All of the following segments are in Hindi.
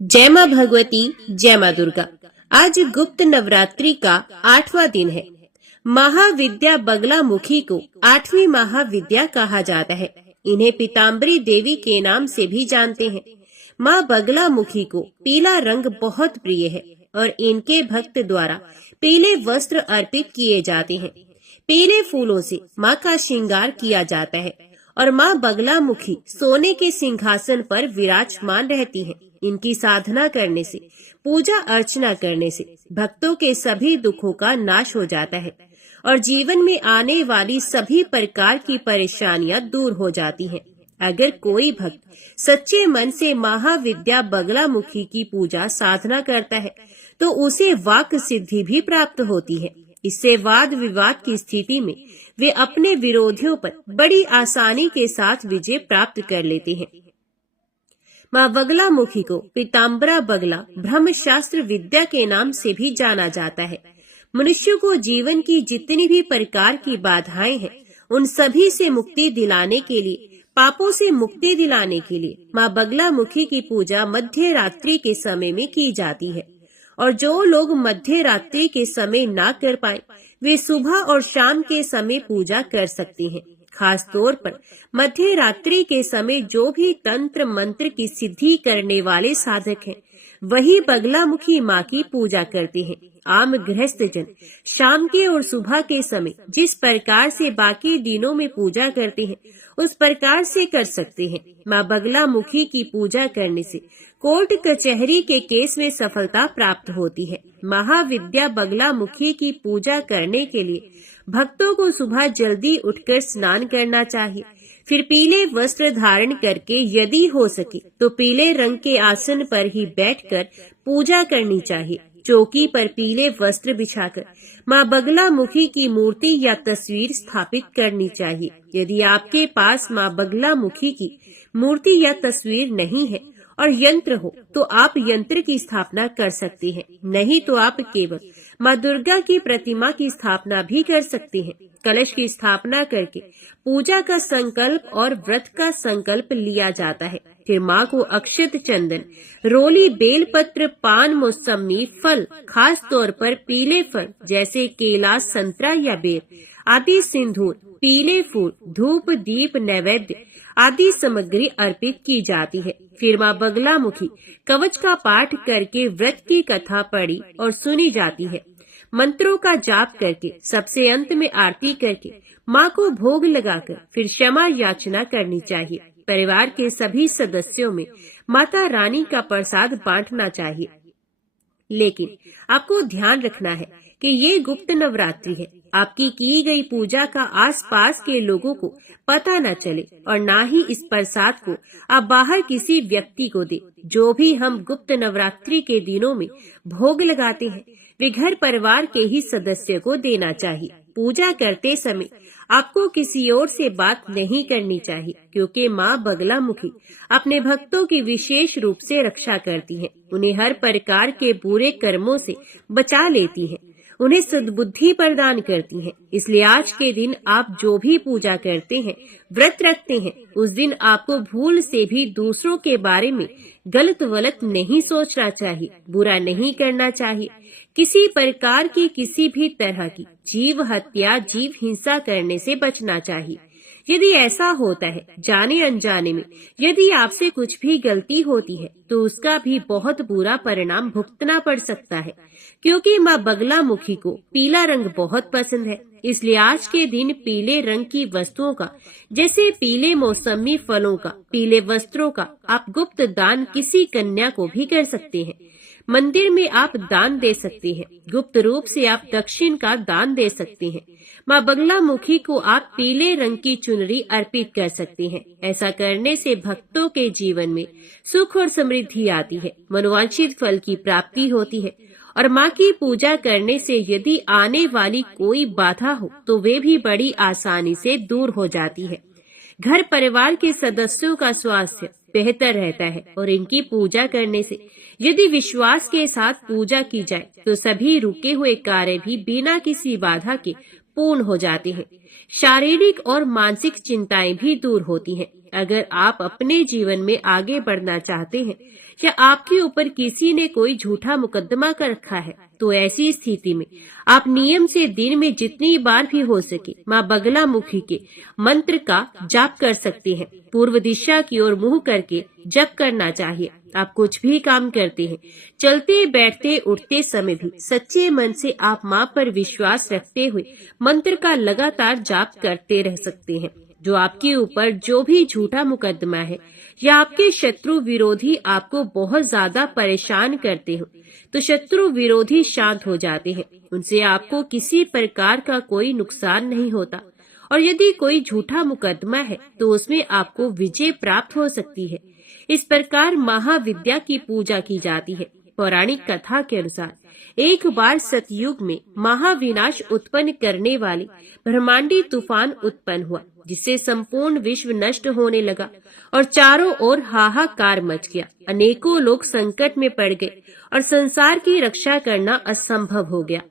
जय मां भगवती, जय मां दुर्गा। आज गुप्त नवरात्रि का 8वां दिन है। महाविद्या बगलामुखी को 8वीं महाविद्या कहा जाता है। इन्हें पीताम्बरी देवी के नाम से भी जानते हैं। मां बगलामुखी को पीला रंग बहुत प्रिय है और इनके भक्त द्वारा पीले वस्त्र अर्पित किए जाते हैं। पीले फूलों से मां का श्रृंगार किया जाता है और मां बगलामुखी सोने के सिंहासन पर विराजमान रहती हैं। इनकी साधना करने से, पूजा अर्चना करने से भक्तों के सभी दुखों का नाश हो जाता है और जीवन में आने वाली सभी प्रकार की परेशानियां दूर हो जाती हैं। अगर कोई भक्त सच्चे मन से महाविद्या बगलामुखी की पूजा साधना करता है तो उसे वाक सिद्धि भी प्राप्त होती है। इससे वाद विवाद की स्थिति में वे अपने विरोधियों पर बड़ी आसानी के साथ विजय प्राप्त कर लेते हैं। मां बगलामुखी को पीताम्बरा बगला ब्रह्म शास्त्र विद्या के नाम से भी जाना जाता है। मनुष्य को जीवन की जितनी भी प्रकार की बाधाएं हैं, उन सभी से मुक्ति दिलाने के लिए, पापों से मुक्ति दिलाने के लिए मां बगलामुखी की पूजा मध्य रात्रि के समय में की जाती है। और जो लोग मध्य रात्रि के समय ना कर पाए, वे सुबह और शाम के समय पूजा कर सकते हैं। खास तौर पर मध्य रात्रि के समय जो भी तंत्र मंत्र की सिद्धि करने वाले साधक हैं, वही बगलामुखी माँ की पूजा करते हैं। आम गृहस्थ जन शाम के और सुबह के समय जिस प्रकार से बाकी दिनों में पूजा करते हैं, उस प्रकार से कर सकते हैं। माँ बगलामुखी की पूजा करने से कोर्ट कचहरी के केस में सफलता प्राप्त होती है। महाविद्या बगलामुखी की पूजा करने के लिए भक्तों को सुबह जल्दी उठकर स्नान करना चाहिए। फिर पीले वस्त्र धारण करके यदि हो सके तो पीले रंग के आसन पर ही बैठकर पूजा करनी चाहिए। चौकी पर पीले वस्त्र बिछाकर मां बगलामुखी की मूर्ति या तस्वीर स्थापित करनी चाहिए। यदि आपके पास मां बगलामुखी की मूर्ति या तस्वीर नहीं है और यंत्र हो तो आप यंत्र की स्थापना कर सकते हैं। नहीं तो आप केवल मां दुर्गा की प्रतिमा की स्थापना भी कर सकते हैं। कलश की स्थापना करके पूजा का संकल्प और व्रत का संकल्प लिया जाता है। फिर मां को अक्षत, चंदन, रोली, बेलपत्र, पान, मौसमी, फल, खास तौर पर पीले फल जैसे केला, संतरा या बेर आदि, सिंदूर, पीले फूल, धूप, दीप, नैवेद्य आदि सामग्री अर्पित की जाती है। फिर मां बगलामुखी कवच का पाठ करके व्रत की कथा पढ़ी और सुनी जाती है। मंत्रों का जाप करके सबसे अंत में आरती करके मां को भोग लगाकर फिर क्षमा याचना करनी चाहिए। परिवार के सभी सदस्यों में माता रानी का प्रसाद बांटना चाहिए। लेकिन आपको ध्यान रखना है कि ये गुप्त नवरात्रि है। आपकी की गई पूजा का आसपास के लोगों को पता न चले और ना ही इस प्रसाद को आप बाहर किसी व्यक्ति को दे। जो भी हम गुप्त नवरात्रि के दिनों में भोग लगाते हैं, वे घर परिवार के ही सदस्य को देना चाहिए। पूजा करते समय आपको किसी और से बात नहीं करनी चाहिए, क्योंकि मां बगलामुखी अपने भक्तों की विशेष रूप से रक्षा करती हैं। उन्हें हर प्रकार के बुरे कर्मों से बचा लेती हैं, उन्हें सद्बुद्धि प्रदान करती हैं। इसलिए आज के दिन आप जो भी पूजा करते हैं, व्रत रखते हैं, उस दिन आपको भूल से भी दूसरों के बारे में गलत वलत नहीं सोचना चाहिए, बुरा नहीं करना चाहिए। किसी प्रकार की किसी भी तरह की जीव हत्या, जीव हिंसा करने से बचना चाहिए। यदि ऐसा होता है, जाने अनजाने में यदि आपसे कुछ भी गलती होती है, तो उसका भी बहुत बुरा परिणाम भुगतना पड़ सकता है, क्योंकि मां बगलामुखी को पीला रंग बहुत पसंद है। इसलिए आज के दिन पीले रंग की वस्तुओं का, जैसे पीले मौसमी फलों का, पीले वस्त्रों का आप गुप्त दान किसी कन्या को भी कर सकते हैं। मंदिर में आप दान दे सकते हैं। गुप्त रूप से आप दक्षिण का दान दे सकते हैं। मां बगलामुखी को आप पीले रंग की चुनरी अर्पित कर सकते हैं। ऐसा करने से भक्तों के जीवन में सुख और समृद्धि आती है, मनोवांछित फल की प्राप्ति होती है और मां की पूजा करने से यदि आने वाली कोई बाधा हो तो वे भी बड़ी आसानी से दूर हो जाती है। घर परिवार के सदस्यों का स्वास्थ्य बेहतर रहता है और इनकी पूजा करने से यदि विश्वास के साथ पूजा की जाए तो सभी रुके हुए कार्य भी बिना किसी बाधा के पूर्ण हो जाते हैं। शारीरिक और मानसिक चिंताएं भी दूर होती हैं। अगर आप अपने जीवन में आगे बढ़ना चाहते हैं या आपके ऊपर किसी ने कोई झूठा मुकदमा कर रखा है, तो ऐसी स्थिति में आप नियम से दिन में जितनी बार भी हो सके माँ बगलामुखी के मंत्र का जाप कर सकते हैं। पूर्व दिशा की ओर मुंह करके जप करना चाहिए। आप कुछ भी काम करते हैं, चलते बैठते उठते समय भी सच्चे मन से आप माँ पर विश्वास रखते हुए मंत्र का लगातार जाप करते रह सकते हैं। जो आपके ऊपर जो भी झूठा मुकदमा है या आपके शत्रु विरोधी आपको बहुत ज्यादा परेशान करते हो, तो शत्रु विरोधी शांत हो जाते हैं। उनसे आपको किसी प्रकार का कोई नुकसान नहीं होता और यदि कोई झूठा मुकदमा है तो उसमें आपको विजय प्राप्त हो सकती है। इस प्रकार महाविद्या की पूजा की जाती है। पौराणिक कथा के अनुसार एक बार सतयुग में महाविनाश उत्पन्न करने वाली ब्रह्मांडी तूफान उत्पन्न हुआ, जिससे संपूर्ण विश्व नष्ट होने लगा और चारों ओर हाहाकार मच गया। अनेकों लोग संकट में पड़ गए और संसार की रक्षा करना असंभव हो गया।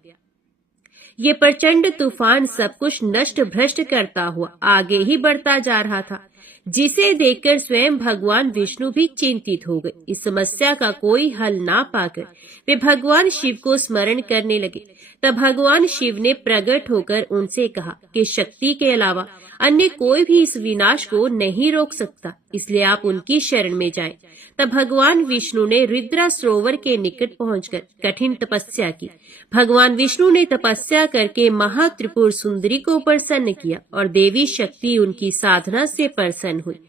ये प्रचंड तूफान सब कुछ नष्ट भ्रष्ट करता हुआ आगे ही बढ़ता जा रहा था, जिसे देखकर स्वयं भगवान विष्णु भी चिंतित हो गए। इस समस्या का कोई हल ना पाकर वे भगवान शिव को स्मरण करने लगे। तब भगवान शिव ने प्रकट होकर उनसे कहा कि शक्ति के अलावा अन्य कोई भी इस विनाश को नहीं रोक सकता, इसलिए आप उनकी शरण में जाएं। तब भगवान विष्णु ने रुद्र सरोवर के निकट पहुंचकर कठिन तपस्या की। भगवान विष्णु ने तपस्या करके महात्रिपुर सुंदरी को प्रसन्न किया और देवी शक्ति उनकी साधना से प्रसन्न हुई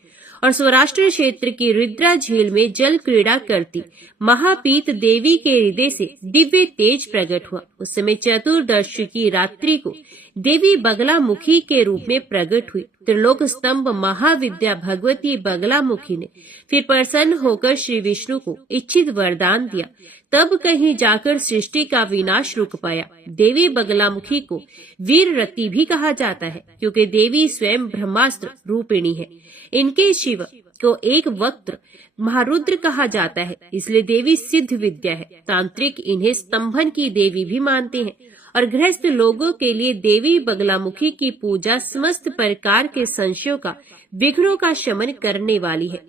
और स्वराष्ट्र क्षेत्र की रुद्रा झील में जल क्रीड़ा करती महापीत देवी के हृदय से दिव्य तेज प्रकट हुआ। उस समय चतुर्दशी की रात्रि को देवी बगलामुखी के रूप में प्रकट हुई। त्रिलोक स्तंभ महाविद्या भगवती बगलामुखी ने फिर प्रसन्न होकर श्री विष्णु को इच्छित वरदान दिया। तब कहीं जाकर सृष्टि का विनाश रुक पाया। देवी बगलामुखी को वीर रति भी कहा जाता है, क्योंकि देवी स्वयं ब्रह्मास्त्र रूपिणी है। इनके शिव को एक वक्त्र महारुद्र कहा जाता है, इसलिए देवी सिद्ध विद्या है। तांत्रिक इन्हें स्तंभन की देवी भी मानते हैं और गृहस्थ लोगों के लिए देवी बगलामुखी की पूजा समस्त प्रकार के संशयों का, विघ्नों का शमन करने वाली है।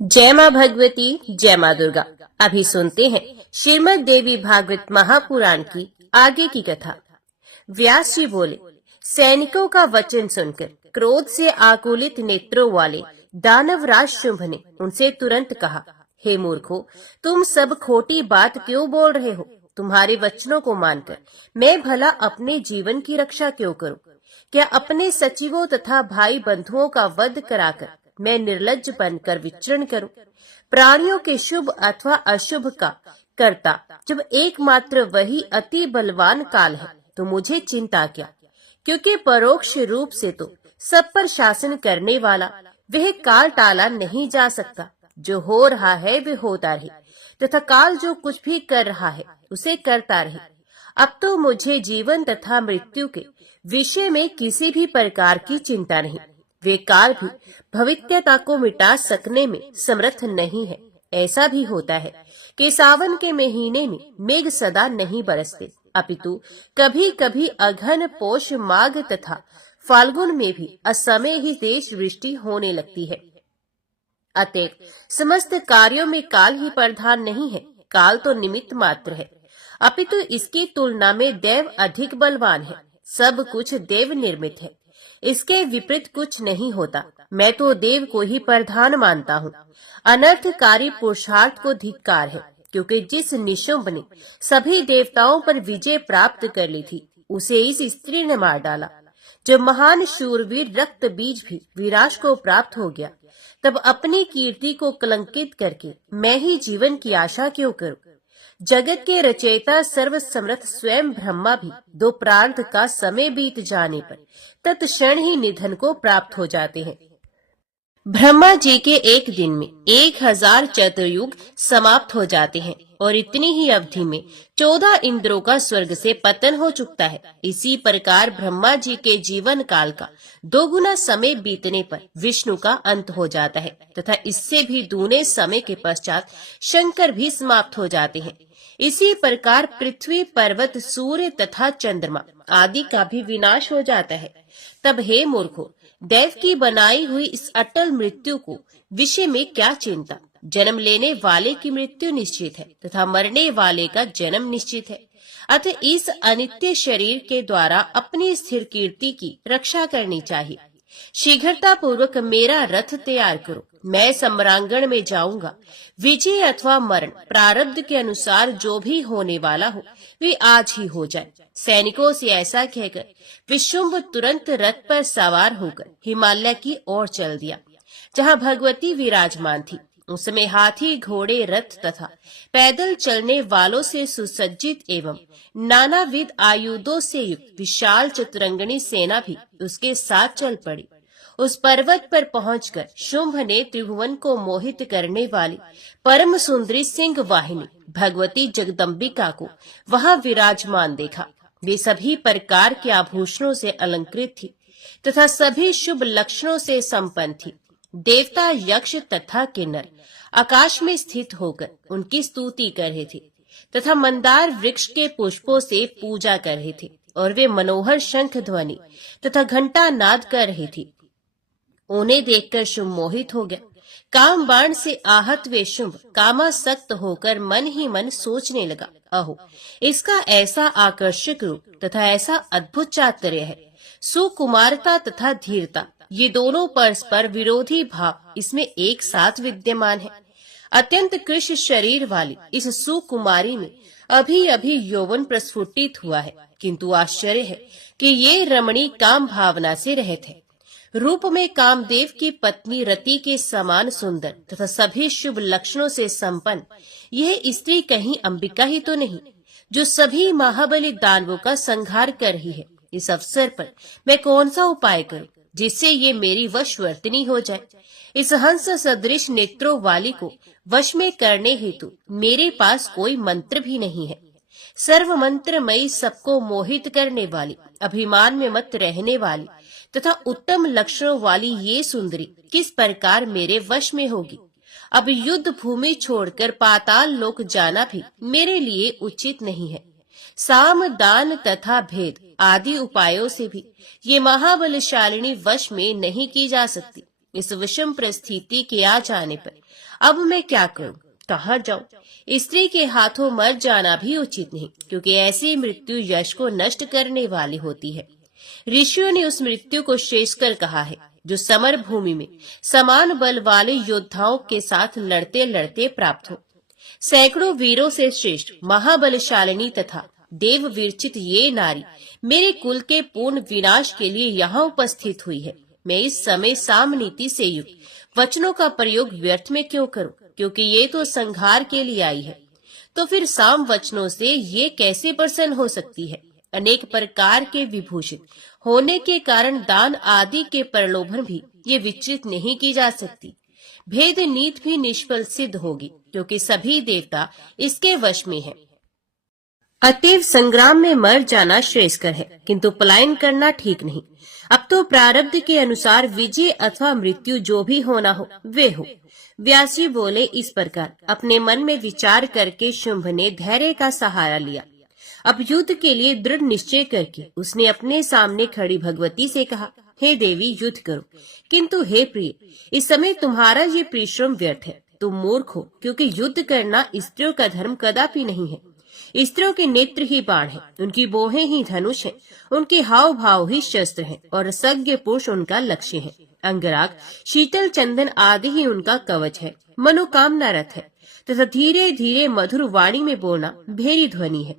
जय माँ भगवती, जय माँ दुर्गा। अभी सुनते हैं श्रीमद देवी भागवत महापुराण की आगे की कथा। व्यास जी बोले, सैनिकों का वचन सुनकर क्रोध से आकुलित नेत्रों वाले दानवराज शुंभ ने उनसे तुरंत कहा, हे मूर्खों, तुम सब खोटी बात क्यों बोल रहे हो? तुम्हारे वचनों को मानकर मैं भला अपने जीवन की रक्षा क्यों करूं? क्या अपने सचिवों तथा भाई बंधुओं का वध कराकर मैं निर्लज्ज बनकर विचरण करूं? प्राणियों के शुभ अथवा अशुभ का कर्ता जब एकमात्र वही अति बलवान काल है, तो मुझे चिंता क्या? क्योंकि परोक्ष रूप से तो सब पर शासन करने वाला वह काल टाला नहीं जा सकता। जो हो रहा है वह होता रहे, तथा काल जो कुछ भी कर रहा है उसे करता रहे। अब तो मुझे जीवन तथा मृत्यु के विषय में किसी भी प्रकार की चिंता नहीं। वे काल भी भविष्यता को मिटा सकने में समर्थ नहीं है। ऐसा भी होता है कि सावन के महीने में मेघ सदा नहीं बरसते, अपितु कभी कभी अघन, पोष, माघ तथा फाल्गुन में भी असमय ही देश वृष्टि होने लगती है। अतएव समस्त कार्यों में काल ही प्रधान नहीं है। काल तो निमित्त मात्र है, अपितु इसकी तुलना में देव अधिक बलवान है। सब कुछ देव निर्मित है, इसके विपरीत कुछ नहीं होता। मैं तो देव को ही प्रधान मानता हूँ। अनर्थकारी पुरुषार्थ को धिक्कार है, क्योंकि जिस निशुंभ ने सभी देवताओं पर विजय प्राप्त कर ली थी, उसे इस स्त्री ने मार डाला। जब महान शूरवीर रक्त बीज भी विनाश को प्राप्त हो गया, तब अपनी कीर्ति को कलंकित करके मैं ही जीवन की आशा क्यों करूं? जगत के रचयिता सर्व समर्थ स्वयं ब्रह्मा भी दो प्रांत का समय बीत जाने पर तत्क्षण ही निधन को प्राप्त हो जाते हैं। ब्रह्मा जी के एक दिन में 1000 चतुर्युग समाप्त हो जाते हैं और इतनी ही अवधि में 14 इंद्रों का स्वर्ग से पतन हो चुकता है। इसी प्रकार ब्रह्मा जी के जीवन काल का 2 गुना समय बीतने पर विष्णु का अंत हो जाता है तथा इससे भी दूने समय के पश्चात शंकर भी समाप्त हो जाते हैं। इसी प्रकार पृथ्वी, पर्वत, सूर्य तथा चंद्रमा आदि का भी विनाश हो जाता है। तब हे मूर्खों, देव की बनाई हुई इस अटल मृत्यु को विषय में क्या चिंता। जन्म लेने वाले की मृत्यु निश्चित है तथा मरने वाले का जन्म निश्चित है। अतः इस अनित्य शरीर के द्वारा अपनी स्थिर कीर्ति की रक्षा करनी चाहिए। शीघ्रता पूर्वक मेरा रथ तैयार करो, मैं सम्रांगण में जाऊंगा। विजय अथवा मरण प्रारब्ध के अनुसार जो भी होने वाला हो वे आज ही हो जाए। सैनिकों से ऐसा कहकर विशुंभ तुरंत रथ पर सवार होकर हिमालय की ओर चल दिया, जहाँ भगवती विराजमान थी। उस समय हाथी, घोड़े, रथ तथा पैदल चलने वालों से सुसज्जित एवं नानाविध आयुधों से युक्त विशाल चतुरंगनी सेना भी उसके साथ चल पड़ी। उस पर्वत पर पहुंचकर शुंभ ने त्रिभुवन को मोहित करने वाली परम सुंदरी सिंह वाहिनी भगवती जगदम्बिका को वहां विराजमान देखा। वे सभी प्रकार के आभूषणों से अलंकृत थी तथा सभी शुभ लक्षणों से संपन्न थी। देवता, यक्ष तथा किन्नर आकाश में स्थित होकर उनकी स्तुति कर रहे थे तथा मंदार वृक्ष के पुष्पों से पूजा कर रहे थे और वे मनोहर शंख ध्वनि तथा घंटा नाद कर रहे थे। उन्हें देखकर शुंभ मोहित हो गया। काम बाण से आहत वे शुंभ कामासक्त होकर मन ही मन सोचने लगा, अहो इसका ऐसा आकर्षक रूप तथा ऐसा अद्भुत चातुर्य है। सुकुमारता तथा धीरता ये दोनों परस्पर विरोधी भाव इसमें एक साथ विद्यमान है। अत्यंत कृश शरीर वाली इस सुकुमारी में अभी अभी यौवन प्रस्फुटित हुआ है, किंतु आश्चर्य है कि ये रमणी काम भावना से रहित है। रूप में कामदेव की पत्नी रति के समान सुंदर तथा सभी शुभ लक्षणों से संपन्न यह स्त्री कहीं अंबिका ही तो नहीं, जो सभी महाबली दानवों का संहार कर रही है। इस अवसर पर मैं कौन सा उपाय करूं जिससे ये मेरी वशवर्तिनी हो जाए। इस हंस सदृश नेत्रों वाली को वश में करने हेतु मेरे पास कोई मंत्र भी नहीं है। सर्व मंत्रमयी, सबको मोहित करने वाली, अभिमान में मत रहने वाली तथा उत्तम लक्षणों वाली ये सुंदरी किस प्रकार मेरे वश में होगी। अब युद्ध भूमि छोड़कर पाताल लोक जाना भी मेरे लिए उचित नहीं है। साम, दान तथा भेद आदि उपायों से भी ये महाबलशालिनी वश में नहीं की जा सकती। इस विषम परिस्थिति के आ जाने पर अब मैं क्या करूं, कहाँ जाऊं? स्त्री के हाथों मर जाना भी उचित नहीं, क्योंकि ऐसी मृत्यु यश को नष्ट करने वाली होती है। ऋषियों ने उस मृत्यु को श्रेष्ठकर कहा है जो समर भूमि में समान बल वाले योद्धाओं के साथ लड़ते लड़ते प्राप्त हो। सैकड़ों वीरों से श्रेष्ठ महाबलशालिनी तथा देव विरचित ये नारी मेरे कुल के पूर्ण विनाश के लिए यहाँ उपस्थित हुई है। मैं इस समय साम नीति से युक्त वचनों का प्रयोग व्यर्थ में क्यों करूं, क्योंकि ये तो संहार के लिए आई है। तो फिर साम वचनों से ये कैसे प्रसन्न हो सकती है। अनेक प्रकार के विभूषित होने के कारण दान आदि के प्रलोभन भी ये विचलित नहीं की जा सकती। भेद नीति भी निष्फल सिद्ध होगी, क्योंकि सभी देवता इसके वश में हैं। अतएव संग्राम में मर जाना श्रेयस्कर है, किंतु पलायन करना ठीक नहीं। अब तो प्रारब्ध के अनुसार विजय अथवा मृत्यु जो भी होना हो वे हो। व्यास जी बोले, इस प्रकार अपने मन में विचार करके शुंभ ने धैर्य का सहारा लिया। अब युद्ध के लिए दृढ़ निश्चय करके उसने अपने सामने खड़ी भगवती से कहा, हे देवी युद्ध करो, किंतु हे प्रिय इस समय तुम्हारा ये परिश्रम व्यर्थ है। तुम मूर्ख हो, क्योंकि युद्ध करना स्त्रियों का धर्म कदापि नहीं है। स्त्रियों के नेत्र ही बाण हैं, उनकी बोहें ही धनुष हैं, उनके हाव भाव ही शस्त्र हैं और सज्ञ पुरुष उनका लक्ष्य है। अंगराग, शीतल चंदन आदि ही उनका कवच है। मनोकामना रथ है तथा धीरे धीरे मधुर वाणी में बोलना भेरी ध्वनि है।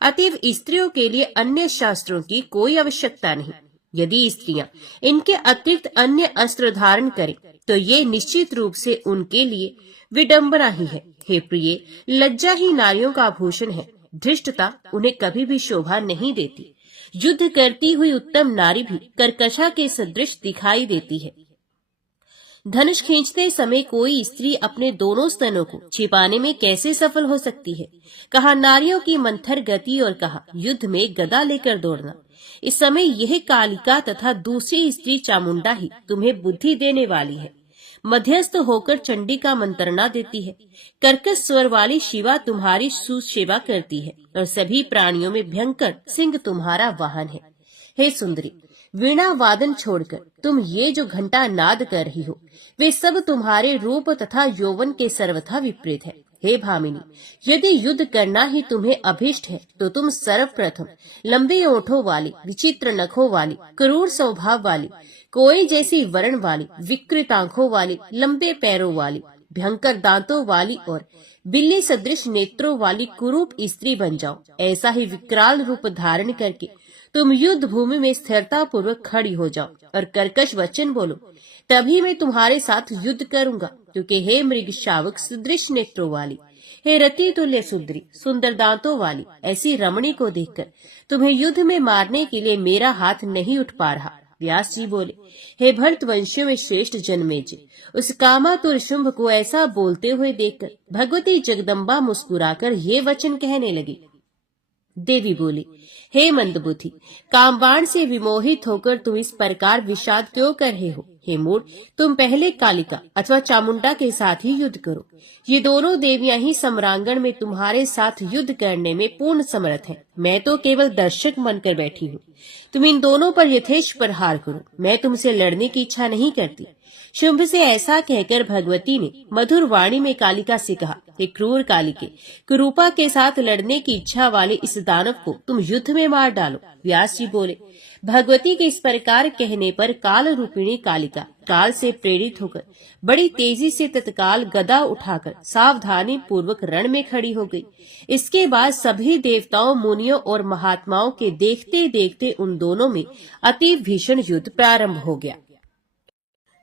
अतएव स्त्रियों के लिए अन्य शास्त्रों की कोई आवश्यकता नहीं। यदि स्त्रियां इनके अतिरिक्त अन्य अस्त्र धारण करें तो ये निश्चित रूप से उनके लिए विडंबना ही है। हे प्रिय, लज्जा ही नारियों का आभूषण है, धृष्टता उन्हें कभी भी शोभा नहीं देती। युद्ध करती हुई उत्तम नारी भी कर्कशा के सदृश दिखाई देती है। धनुष खींचते समय कोई स्त्री अपने दोनों स्तनों को छिपाने में कैसे सफल हो सकती है। कहा नारियों की मंथर गति और कहा युद्ध में गदा लेकर दौड़ना। इस समय यह कालिका तथा दूसरी स्त्री चामुंडा ही तुम्हें बुद्धि देने वाली है। मध्यस्थ होकर चंडी का मंत्रणा देती है। कर्कश स्वर वाली शिवा तुम्हारी सुसेवा करती है और सभी प्राणियों में भयंकर सिंह तुम्हारा वाहन है। हे सुंदरी, वीणा वादन छोड़कर तुम ये जो घंटा नाद कर रही हो, वे सब तुम्हारे रूप तथा यौवन के सर्वथा विपरीत है। हे भामिनी, यदि युद्ध करना ही तुम्हें अभिष्ट है तो तुम सर्वप्रथम लंबे ओठों वाली, विचित्र नखों वाली, क्रूर स्वभाव वाली, कोई जैसी वर्ण वाली, विकृत आंखों वाली, लंबे पैरों वाली, भयंकर दांतों वाली और बिल्ली सदृश नेत्रों वाली कुरूप स्त्री बन जाओ। ऐसा ही विकराल रूप धारण करके तुम युद्ध भूमि में स्थिरता पूर्वक खड़ी हो जाओ और कर्कश वचन बोलो, तभी मैं तुम्हारे साथ युद्ध करूंगा। क्योंकि हे मृग शावक सदृश नेत्रों वाली, हे रति तुल्य सुंदरी, सुंदर दांतों वाली ऐसी रमणी को देखकर तुम्हें युद्ध में मारने के लिए मेरा हाथ नहीं उठ पा रहा। व्यास जी बोले, हे भरतवंशियों में श्रेष्ठ जन्मेजय, उस कामातुर शुंभ को ऐसा बोलते हुए देखकर भगवती जगदम्बा मुस्कुराकर ये वचन कहने लगी। देवी बोली, हे मंदबुद्धि, कामबाण से विमोहित होकर तुम इस प्रकार विषाद क्यों कर रहे हो? हे मूढ़, तुम पहले कालिका अथवा चामुंडा के साथ ही युद्ध करो। ये दोनों देवियां ही सम्रांगण में तुम्हारे साथ युद्ध करने में पूर्ण समर्थ हैं। मैं तो केवल दर्शक बनकर बैठी हूँ। तुम इन दोनों पर यथेष्ट प्रहार करो, मैं तुमसे लड़ने की इच्छा नहीं करती। शुंभ से ऐसा कहकर भगवती ने मधुर वाणी में कालिका से कहा, हे क्रूर कालिके, कुरूपा के साथ लड़ने की इच्छा वाले इस दानव को तुम युद्ध में मार डालो। व्यास जी बोले, भगवती के इस प्रकार कहने पर काल रूपिणी कालिका काल से प्रेरित होकर बड़ी तेजी से तत्काल गदा उठाकर सावधानी पूर्वक रण में खड़ी हो गई। इसके बाद सभी देवताओं, मुनियों और महात्माओं के देखते देखते उन दोनों में अति भीषण युद्ध प्रारंभ हो गया।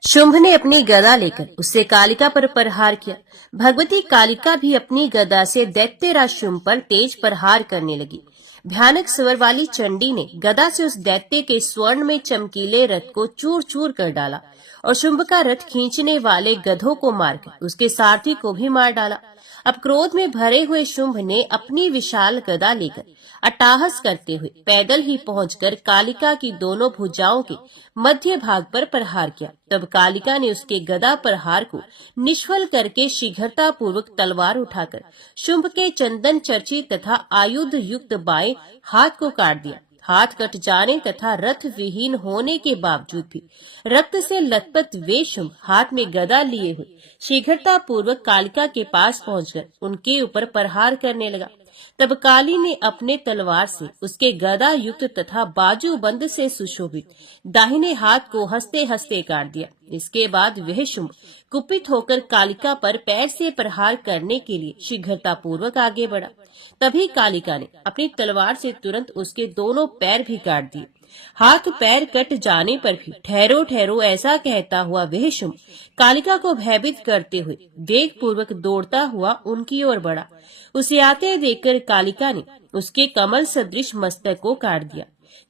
शुंभ ने अपनी गदा लेकर उससे कालिका पर प्रहार किया। भगवती कालिका भी अपनी गदा से दैत्यराज शुंभ पर तेज प्रहार करने लगी। भयानक स्वर वाली चंडी ने गदा से उस दैत्य के स्वर्ण में चमकीले रथ को चूर चूर कर डाला और शुंभ का रथ खींचने वाले गधों को मारकर उसके सारथी को भी मार डाला। अब क्रोध में भरे हुए शुंभ ने अपनी विशाल गदा लेकर अट्टहास करते हुए पैदल ही पहुंचकर कालिका की दोनों भुजाओं के मध्य भाग पर प्रहार किया। तब कालिका ने उसके गदा प्रहार को निष्फल करके शीघ्रता पूर्वक तलवार उठाकर शुंभ के चंदन चर्चित तथा आयुध युक्त बाएं हाथ को काट दिया। हाथ कट जाने तथा रथ विहीन होने के बावजूद भी रक्त से लथपथ वे शुंभ हाथ में गदा लिए हुए शीघ्रता पूर्वक कालिका के पास पहुंचकर उनके ऊपर प्रहार करने लगा। तब काली ने अपने तलवार से उसके गदा युक्त तथा बाजूबंद से सुशोभित दाहिने हाथ को हंसते हंसते काट दिया। इसके बाद वह शुंभ कुपित होकर कालिका पर पैर से प्रहार करने के लिए शीघ्रता पूर्वक आगे बढ़ा। तभी कालिका ने अपनी तलवार से तुरंत उसके दोनों पैर भी काट दिए। हाथ पैर कट जाने पर भी ठहरो ठहरो ऐसा कहता हुआ वह शुंभ कालिका को भयभीत करते हुए वेग पूर्वक दौड़ता हुआ उनकी ओर बढ़ा। उसे आते देखकर कालिका ने उसके कमल सदृश मस्तक को काट दिया,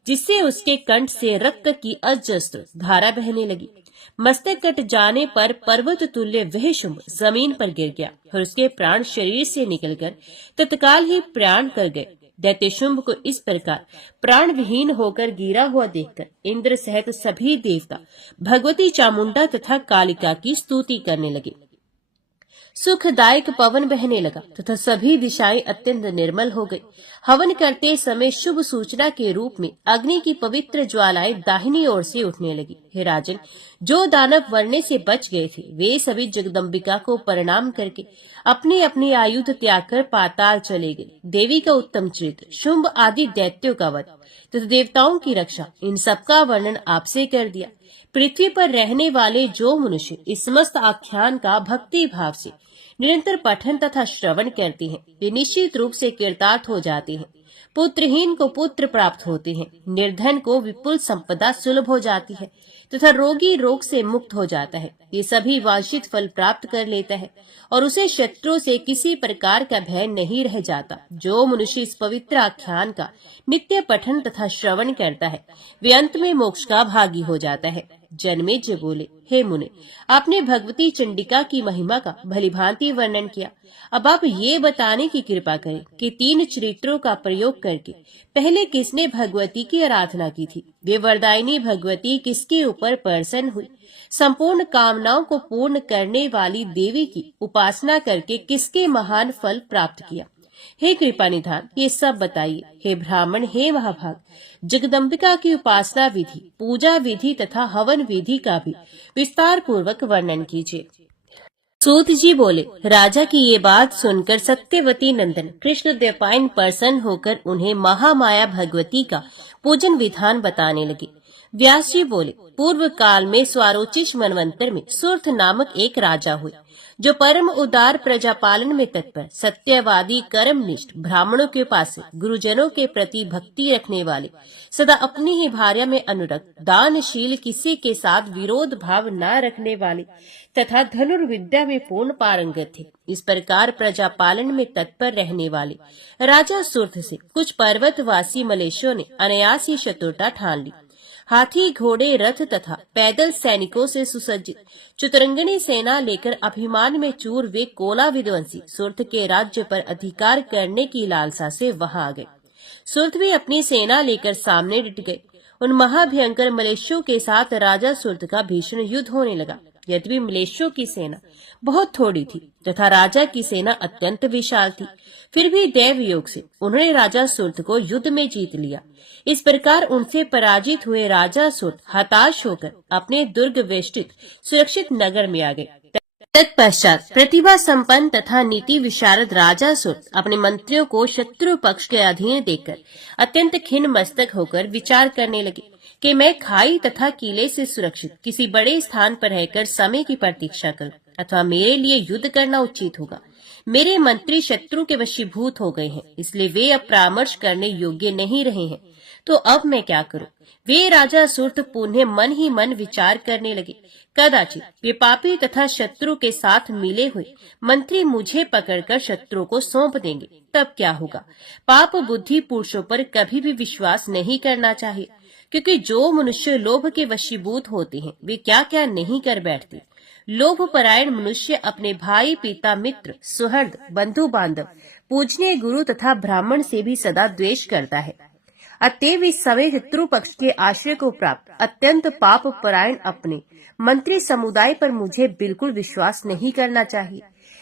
जिससे उसके कंठ से रक्त की अजस्त्र धारा बहने लगी। मस्तक कट जाने पर पर्वत तुल्य वह शुंभ जमीन पर गिर गया और उसके प्राण शरीर से निकलकर तत्काल ही प्राण कर गए। दैत्य शुंभ को इस प्रकार प्राण विहीन होकर गिरा हुआ देखकर इंद्र सहित सभी देवता भगवती चामुंडा तथा कालिका की स्तुति करने लगे। सुखदायक पवन बहने लगा तथा सभी दिशाएं अत्यंत निर्मल हो गई। हवन करते समय शुभ सूचना के रूप में अग्नि की पवित्र ज्वालाएं दाहिनी ओर से उठने लगी। हे राजन, जो दानव मरने से बच गए थे वे सभी जगदम्बिका को प्रणाम करके अपने अपने आयुध त्याग कर पाताल चले गए। देवी का उत्तम चरित्र, शुंभ आदि दैत्यों का वध तथा देवताओं की रक्षा, इन सबका वर्णन आपसे कर दिया। पृथ्वी पर रहने वाले जो मनुष्य इस समस्त आख्यान का भक्ति भाव से निरंतर पठन तथा श्रवण करते हैं वे निश्चित रूप से कृतार्थ हो जाते हैं। पुत्रहीन को पुत्र प्राप्त होते हैं, निर्धन को विपुल संपदा सुलभ हो जाती है तथा रोगी रोग से मुक्त हो जाता है। ये सभी वांछित फल प्राप्त कर लेता है और उसे शत्रुओं से किसी प्रकार का भय नहीं रह जाता। जो मनुष्य इस पवित्र आख्यान का नित्य पठन तथा श्रवण करता है वे अंत में मोक्ष का भागी हो जाता है। जन्मेजय बोले, हे मुने, आपने भगवती चंडिका की महिमा का भलीभांति वर्णन किया। अब आप ये बताने की कृपा करें कि 3 चरित्रों का प्रयोग करके पहले किसने भगवती की आराधना की थी, वे वरदायिनी भगवती किसके ऊपर प्रसन्न हुई, संपूर्ण कामनाओं को पूर्ण करने वाली देवी की उपासना करके किसके महान फल प्राप्त किया हे कृपा निधान, ये सब बताइए। हे ब्राह्मण, हे महाभाग, जगदम्बिका की उपासना विधि, पूजा विधि तथा हवन विधि का भी विस्तार पूर्वक वर्णन कीजिए। सूत जी बोले, राजा की ये बात सुनकर सत्यवती नंदन कृष्णद्वैपायन प्रसन्न होकर उन्हें महामाया भगवती का पूजन विधान बताने लगे। व्यास जी बोले, पूर्व काल में स्वारोचिष मनवंतर में सुर्थ नामक एक राजा हुए, जो परम उदार प्रजापालन में तत्पर, सत्यवादी, कर्मनिष्ठ, ब्राह्मणों के पास गुरुजनों के प्रति भक्ति रखने वाले, सदा अपनी ही भार्या में अनुरक्त, दानशील, किसी के साथ विरोध भाव न रखने वाले तथा धनुर्विद्या में पूर्ण पारंगत थे। इस प्रकार प्रजापालन में तत्पर रहने वाले राजा सुर्थ से कुछ पर्वतवासी मलेशियों ने अनायास ही शत्रुता ठान ली। हाथी, घोड़े, रथ तथा पैदल सैनिकों से सुसज्जित चतुरंगिणी सेना लेकर अभिमान में चूर वे कोला विध्वंसी सुर्थ के राज्य पर अधिकार करने की लालसा से वहां आ गए। सुर्थ भी अपनी सेना लेकर सामने डट गए। उन महाभयंकर मलेशियों के साथ राजा सुर्थ का भीषण युद्ध होने लगा। यद्यपि मलेशियों की सेना बहुत थोड़ी थी तथा राजा की सेना अत्यंत विशाल थी, फिर भी दैव योग से उन्होंने राजा सुर्थ को युद्ध में जीत लिया। इस प्रकार उनसे पराजित हुए राजा सुर्थ हताश होकर अपने दुर्ग वेष्टित सुरक्षित नगर में आ गए। तत्पश्चात प्रतिभा संपन्न तथा नीति विशारद राजा सुर्थ अपने मंत्रियों को शत्रु पक्ष के अधीन देखकर अत्यंत खिन्न मस्तक होकर विचार करने लगे कि मैं खाई तथा किले से सुरक्षित किसी बड़े स्थान पर रहकर समय की प्रतीक्षा करूं, अथवा मेरे लिए युद्ध करना उचित होगा। मेरे मंत्री शत्रु के वशीभूत हो गए हैं, इसलिए वे अब परामर्श करने योग्य नहीं रहे हैं, तो अब मैं क्या करूं? वे राजा सुर्थ पुनः मन ही मन विचार करने लगे। कदाचित वे पापी तथा शत्रु के साथ मिले हुए मंत्री मुझे पकड़कर शत्रु को सौंप देंगे, तब क्या होगा? पाप बुद्धि पुरुषों पर कभी भी विश्वास नहीं करना चाहिए, क्योंकि जो मनुष्य लोभ के वशीभूत होते हैं वे क्या क्या नहीं कर बैठते। लोभ परायण मनुष्य अपने भाई, पिता, मित्र, सुहृद, बंधु बांधव, पूजनीय गुरु तथा ब्राह्मण से भी सदा द्वेष करता है। अतएव इस समय शत्रु पक्ष के आश्रय को प्राप्त अत्यंत पाप परायण अपने मंत्री समुदाय पर मुझे बिल्कुल विश्वास नहीं करना चाहिए।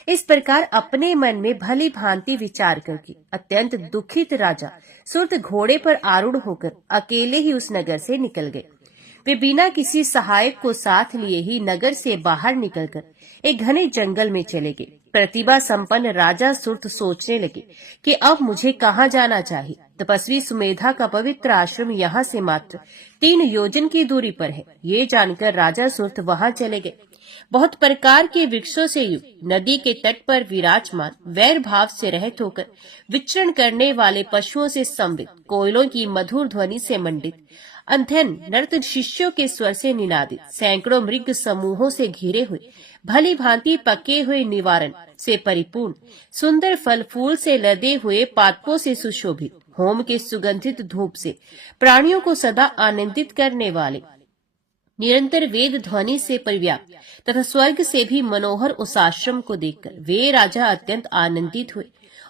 इस प्रकार अपने मन में भली भांति विचार करके अत्यंत दुखित राजा सुर्थ घोड़े पर आरूढ़ होकर अकेले ही उस नगर से निकल गए। वे बिना किसी सहायक को साथ लिए ही नगर से बाहर निकलकर एक घने जंगल में चले गए। प्रतिभा संपन्न राजा सुर्थ सोचने लगे कि अब मुझे कहाँ जाना चाहिए। तपस्वी सुमेधा का पवित्र आश्रम यहाँ से मात्र 3 योजन की दूरी पर है। ये जानकर राजा सुर्थ वहाँ चले गए। बहुत प्रकार के वृक्षों से युक्त नदी के तट पर विराजमान, वैर भाव से रहित होकर विचरण करने वाले पशुओं से समृद्ध, कोयलों की मधुर ध्वनि से मंडित, अध्ययन नर्त शिष्यों के स्वर से निनादित, सैकड़ों मृग समूहों से घिरे हुए, भली भांति पके हुए निवारण से परिपूर्ण, सुंदर फल फूल से लदे हुए पादपों से सुशोभित, होम के सुगंधित धूप से प्राणियों को सदा आनंदित करने वाले, निरंतर वेद ध्वनि से परिव्याप्त तथा स्वर्ग से भी मनोहर उस आश्रम को देखकर वे राजा अत्यंत आनंदित हुए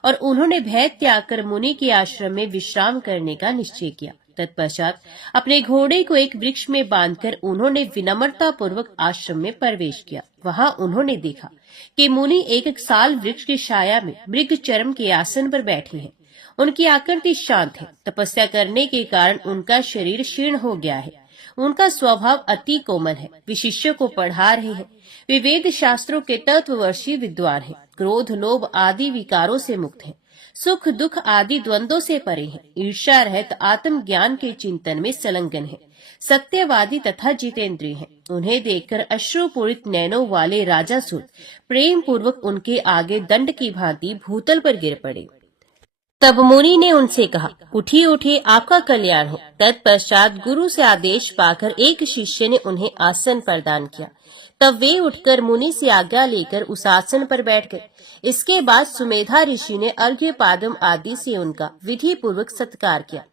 और उन्होंने भय त्याग कर मुनि के आश्रम में विश्राम करने का निश्चय किया। तत्पश्चात अपने घोड़े को एक वृक्ष में बांधकर उन्होंने विनम्रता पूर्वक आश्रम में प्रवेश किया। वहां उन्होंने देखा कि मुनि एक साल वृक्ष की छाया में मृग चरम के आसन पर बैठे हैं। उनकी आकृति शांत है। तपस्या करने के कारण उनका शरीर क्षीण हो गया है। उनका स्वभाव अति कोमल है। वे शिष्य को पढ़ा रहे हैं। वे वेद शास्त्रों के तत्ववर्षी विद्वान हैं। क्रोध, लोभ आदि विकारों से मुक्त हैं। सुख दुख आदि द्वंद्वों से परे हैं। ईर्ष्या रहित आत्मज्ञान के चिंतन में संलग्न है। सत्यवादी तथा जितेंद्रिय हैं। उन्हें देखकर अश्रुपूरित नैनों वाले राजा सुर्थ प्रेम पूर्वक उनके आगे दंड की भांति भूतल पर गिर पड़े। तब मुनि ने उनसे कहा, उठिए उठिए, आपका कल्याण हो। तत्पश्चात गुरु से आदेश पाकर एक शिष्य ने उन्हें आसन प्रदान किया। तब वे उठकर मुनि से आज्ञा लेकर उस आसन पर बैठ गए। इसके बाद सुमेधा ऋषि ने अर्घ्य पादम आदि से उनका विधि पूर्वक सत्कार किया।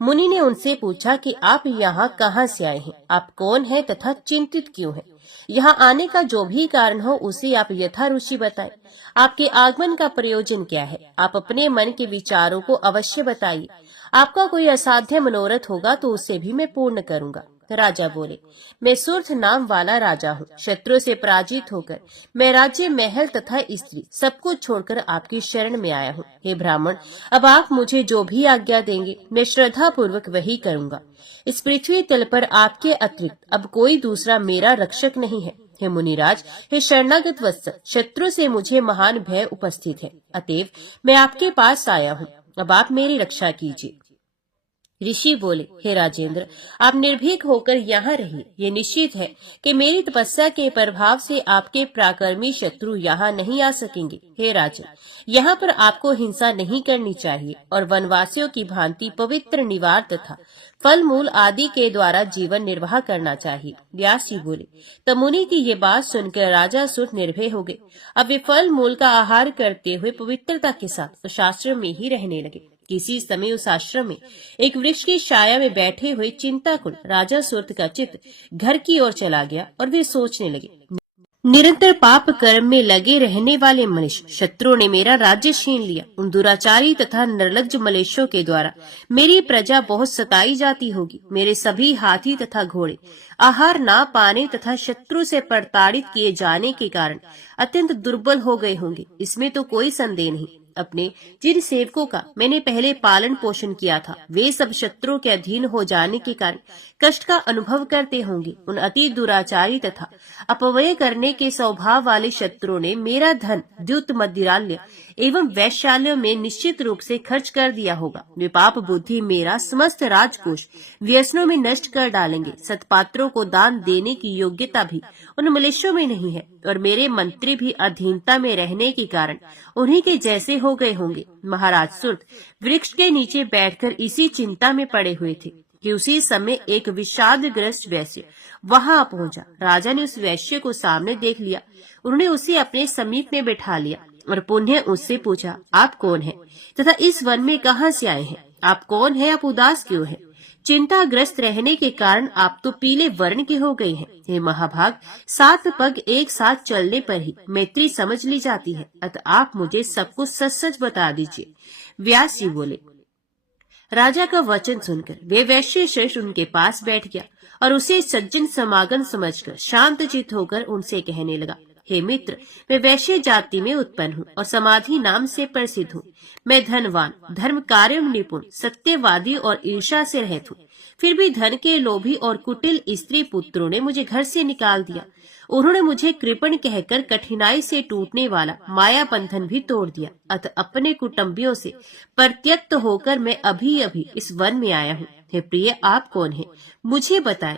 मुनि ने उनसे पूछा कि आप यहाँ कहाँ से आए हैं, आप कौन हैं तथा चिंतित क्यों हैं? यहाँ आने का जो भी कारण हो उसे आप यथा रुचि बताएं। आपके आगमन का प्रयोजन क्या है? आप अपने मन के विचारों को अवश्य बताइए। आपका कोई असाध्य मनोरथ होगा तो उसे भी मैं पूर्ण करूंगा। राजा बोले, मैं सुर्थ नाम वाला राजा हूँ। शत्रु से पराजित होकर मैं राज्य, महल तथा स्त्री सब कुछ छोड़कर आपकी शरण में आया हूँ। हे ब्राह्मण, अब आप मुझे जो भी आज्ञा देंगे मैं श्रद्धा पूर्वक वही करूँगा। इस पृथ्वी तल पर आपके अतिरिक्त अब कोई दूसरा मेरा रक्षक नहीं है। हे मुनिराज, हे शरणागत वत्सल, शत्रु से मुझे महान भय उपस्थित है, अतएव मैं आपके पास आया हूँ। अब आप मेरी रक्षा कीजिए। ऋषि बोले, हे राजेंद्र, आप निर्भीक होकर यहाँ रहिए। ये निश्चित है कि मेरी तपस्या के प्रभाव से आपके पराक्रमी शत्रु यहाँ नहीं आ सकेंगे। हे राजन, यहाँ पर आपको हिंसा नहीं करनी चाहिए और वनवासियों की भांति पवित्र निवार तथा फल मूल आदि के द्वारा जीवन निर्वाह करना चाहिए। व्यास जी बोले, तब मुनि की ये बात सुनकर राजा सुर्थ निर्भय हो गए। अब वे फल मूल का आहार करते हुए पवित्रता के साथ उस आश्रम में ही रहने लगे। किसी समय उस आश्रम में एक वृक्ष की छाया में बैठे हुए चिंताकुल राजा सुर्थ का चित्त घर की ओर चला गया और वे सोचने लगे, निरंतर पाप कर्म में लगे रहने वाले मनुष्य, शत्रुओं ने मेरा राज्य छीन लिया। उन दुराचारी तथा निर्लज्ज मलेच्छों के द्वारा मेरी प्रजा बहुत सताई जाती होगी। मेरे सभी हाथी तथा घोड़े आहार ना पाने तथा शत्रु से प्रताड़ित किए जाने के कारण अत्यंत दुर्बल हो गए होंगे। इसमें तो कोई संदेह नहीं। अपने जिन सेवकों का मैंने पहले पालन पोषण किया था, वे सब शत्रुओं के अधीन हो जाने के कारण कष्ट का अनुभव करते होंगे। उन अति दुराचारी तथा अपव्यय करने के स्वभाव वाले शत्रुओं ने मेरा धन द्युत मदिरालय एवं वैश्यालयों में निश्चित रूप से खर्च कर दिया होगा। वे पाप बुद्धि मेरा समस्त राजकोष व्यसनों में नष्ट कर डालेंगे। सत्पात्रों को दान देने की योग्यता भी उन मनुष्यों में नहीं है और मेरे मंत्री भी अधीनता में रहने के कारण उन्हीं के जैसे हो गए होंगे। महाराज सुर्थ वृक्ष के नीचे बैठकर इसी चिंता में पड़े हुए थे कि उसी समय एक विषादग्रस्त वैश्य वहां पहुंचा। राजा ने उस वैश्य को सामने देख लिया। उन्होंने उसे अपने समीप में बैठा लिया और पुनः उससे पूछा, आप कौन हैं तथा इस वन में कहां से आए हैं? आप कौन हैं? आप उदास क्यों हैं? चिंताग्रस्त रहने के कारण आप तो पीले वर्ण के हो गए हैं। हे महाभाग, 7 पग एक साथ चलने पर ही मैत्री समझ ली जाती है, अतः आप मुझे सब कुछ सच सच बता दीजिए। व्यास जी बोले, राजा का वचन सुनकर वे वैश्य श्रेष्ठ उनके पास बैठ गया और उसे सज्जन समागम समझकर शांत चित्त होकर उनसे कहने लगा, हे मित्र, मैं वैश्य जाति में उत्पन्न हूँ और समाधि नाम से प्रसिद्ध हूँ। मैं धनवान, धर्म कार्य में निपुण, सत्यवादी और ईर्ष्या से रहित हूँ। फिर भी धन के लोभी और कुटिल स्त्री पुत्रों ने मुझे घर से निकाल दिया। उन्होंने मुझे कृपण कहकर कठिनाई से टूटने वाला माया बंधन भी तोड़ दिया। अतः अपने कुटुंबियों से परित्यक्त होकर मैं अभी अभी इस वन में आया हूँ। हे प्रिय, आप कौन हैं? मुझे बताएं।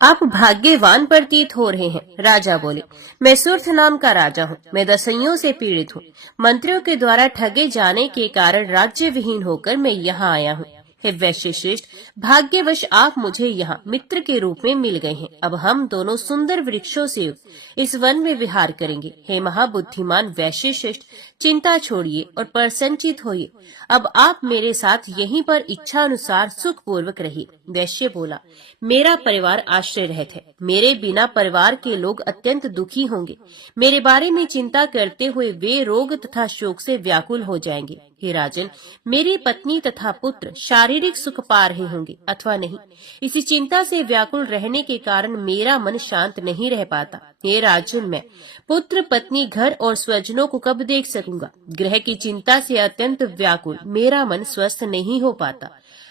आप भाग्यवान प्रतीत हो रहे हैं। राजा बोले, मैं सुर्थ नाम का राजा हूँ। मैं दसइयों से पीड़ित हूँ। मंत्रियों के द्वारा ठगे जाने के कारण राज्य विहीन होकर मैं यहाँ आया हूँ। हे वैश्य श्रेष्ठ, भाग्यवश आप मुझे यहाँ मित्र के रूप में मिल गए हैं। अब हम दोनों सुंदर वृक्षों से इस वन में विहार करेंगे। हे महाबुद्धिमान वैश्य श्रेष्ठ, चिंता छोड़िए और प्रसन्नचित होइए। अब आप मेरे साथ यहीं पर इच्छा अनुसार सुख पूर्वक रहिए। वैश्य बोला, मेरा परिवार आश्रय रहित है। मेरे बिना परिवार के लोग अत्यंत दुखी होंगे। मेरे बारे में चिंता करते हुए वे रोग तथा शोक से व्याकुल हो जाएंगे। हे राजन, मेरी पत्नी तथा पुत्र शारीरिक सुख पा रहे होंगे अथवा नहीं। इसी चिंता से व्याकुल रहने के कारण मेरा मन शांत नहीं रह पाता। हे राजन, मैं पुत्र, पत्नी, घर और स्वजनों को कब देख सकूंगा? ग्रह की चिंता से अत्यंत व्याकुल मेरा मन स्वस्थ नहीं हो पाता।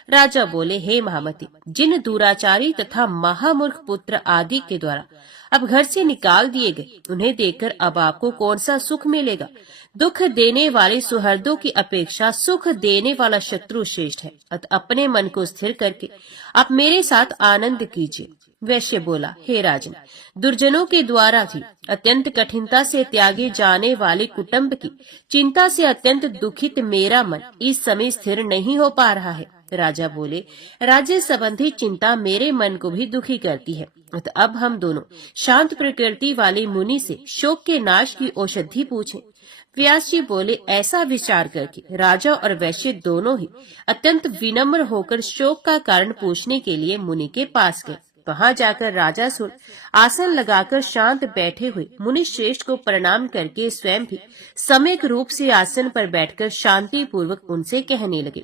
राजा बोले, हे महामती, जिन दुराचारी तथा महामूर्ख पुत्र आदि के द्वारा अब घर से निकाल दिए गए, उन्हें देखकर अब आपको कौन सा सुख मिलेगा? दुख देने वाले सुहृदों की अपेक्षा सुख देने वाला शत्रु श्रेष्ठ है। अतः अपने मन को स्थिर करके आप मेरे साथ आनंद कीजिए। वैश्य बोला, हे राजन, दुर्जनों के द्वारा भी अत्यंत कठिनता से त्यागे जाने वाले कुटुंब की चिंता से अत्यंत दुखित मेरा मन इस समय स्थिर नहीं हो पा रहा है। राजा बोले, राज्य संबंधी चिंता मेरे मन को भी दुखी करती है। अतः अब हम दोनों शांत प्रकृति वाले मुनि से शोक के नाश की औषधि पूछें। व्यास जी बोले, ऐसा विचार करके राजा और वैश्य दोनों ही अत्यंत विनम्र होकर शोक का कारण पूछने के लिए मुनि के पास गए। वहां जाकर राजा सुर्थ आसन लगाकर शांत बैठे हुए मुनि श्रेष्ठ को प्रणाम करके स्वयं भी सम्यक रूप से आसन पर बैठकर शांति पूर्वक उनसे कहने लगे,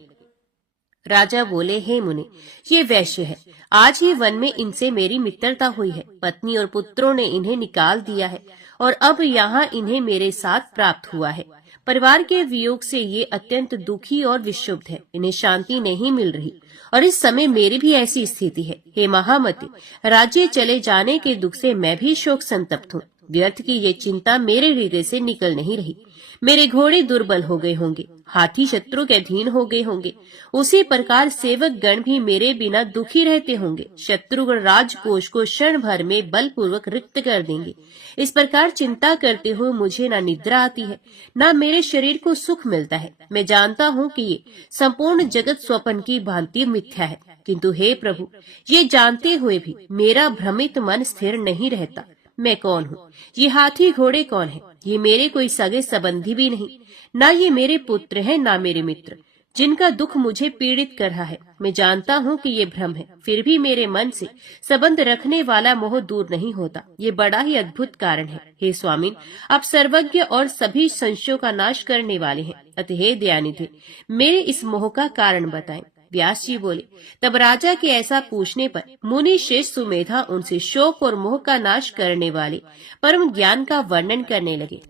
राजा बोले, हे मुनि, ये वैश्य है। आज ही वन में इनसे मेरी मित्रता हुई है। पत्नी और पुत्रों ने इन्हें निकाल दिया है और अब यहाँ इन्हें मेरे साथ प्राप्त हुआ है। परिवार के वियोग से ये अत्यंत दुखी और विक्षुब्ध है। इन्हें शांति नहीं मिल रही और इस समय मेरी भी ऐसी स्थिति है। हे महामते, राज्य चले जाने के दुख से मैं भी शोक संतप्त हूँ। व्यर्थ की ये चिंता मेरे हृदय से निकल नहीं रही। मेरे घोड़े दुर्बल हो गए होंगे, हाथी शत्रु के अधीन हो गए होंगे। उसी प्रकार सेवक गण भी मेरे बिना दुखी रहते होंगे। शत्रुगण राजकोष को क्षण भर में बलपूर्वक रिक्त कर देंगे। इस प्रकार चिंता करते हुए मुझे न निद्रा आती है, न मेरे शरीर को सुख मिलता है। मैं जानता हूँ कि ये संपूर्ण जगत स्वप्न की भांति मिथ्या है, किंतु हे प्रभु, ये जानते हुए भी मेरा भ्रमित मन स्थिर नहीं रहता। मैं कौन हूँ? ये हाथी घोड़े कौन है? ये मेरे कोई सगे संबंधी भी नहीं, ना ये मेरे पुत्र हैं, ना मेरे मित्र, जिनका दुख मुझे पीड़ित कर रहा है। मैं जानता हूँ कि ये भ्रम है, फिर भी मेरे मन से संबंध रखने वाला मोह दूर नहीं होता। ये बड़ा ही अद्भुत कारण है। हे स्वामी, आप सर्वज्ञ और सभी संशयों का नाश करने वाले हैं, अतः हे दयानिधि, मेरे इस मोह का कारण बताएं। व्यास जी बोले, तब राजा के ऐसा पूछने पर मुनि श्रेष्ठ सुमेधा उनसे शोक और मोह का नाश करने वाले परम ज्ञान का वर्णन करने लगे।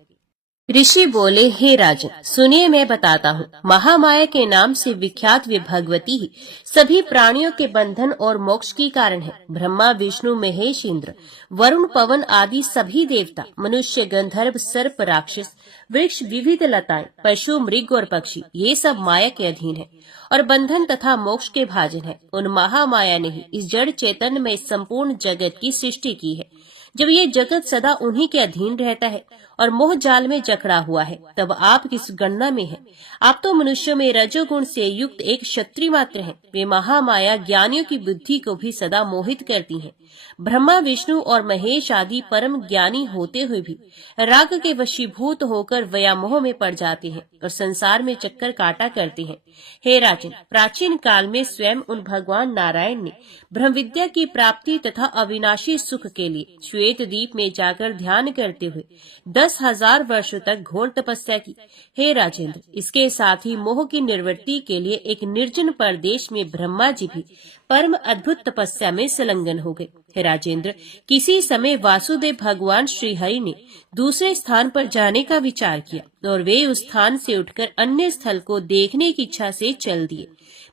ऋषि बोले, हे राजन, सुनिए, मैं बताता हूँ। महामाया के नाम से विख्यात वे भगवती ही सभी प्राणियों के बंधन और मोक्ष की कारण है। ब्रह्मा, विष्णु, महेश, इंद्र, वरुण, पवन आदि सभी देवता, मनुष्य, गंधर्व, सर्प, राक्षस, वृक्ष, विविध लताएं, पशु, मृग और पक्षी, ये सब माया के अधीन है और बंधन तथा मोक्ष के भाजन है। उन महामाया ने ही इस जड़ चेतन में संपूर्ण जगत की सृष्टि की है। जब ये जगत सदा उन्हीं के अधीन रहता है और मोह जाल में जकड़ा हुआ है, तब आप किस गणना में हैं? आप तो मनुष्यों में रजोगुण से युक्त एक क्षत्रिय मात्र हैं। वे महामाया ज्ञानियों की बुद्धि को भी सदा मोहित करती हैं। ब्रह्मा, विष्णु और महेश आदि परम ज्ञानी होते हुए भी राग के वशीभूत होकर व्यामोह में पड़ जाते हैं और संसार में चक्कर काटा करते हैं। हे राजन, प्राचीन काल में स्वयं उन भगवान नारायण ने ब्रह्म विद्या की प्राप्ति तथा अविनाशी सुख के लिए श्वेत द्वीप में जाकर ध्यान करते हुए 10,000 वर्षों तक घोर तपस्या की। हे राजेंद्र, इसके साथ ही मोह की निवृत्ति के लिए एक निर्जन प्रदेश में ब्रह्मा जी भी परम अद्भुत तपस्या में संलग्न हो गए। हे राजेंद्र, किसी समय वासुदेव भगवान श्री हरि ने दूसरे स्थान पर जाने का विचार किया और वे उस स्थान से उठकर अन्य स्थल को देखने की इच्छा से चल दिए।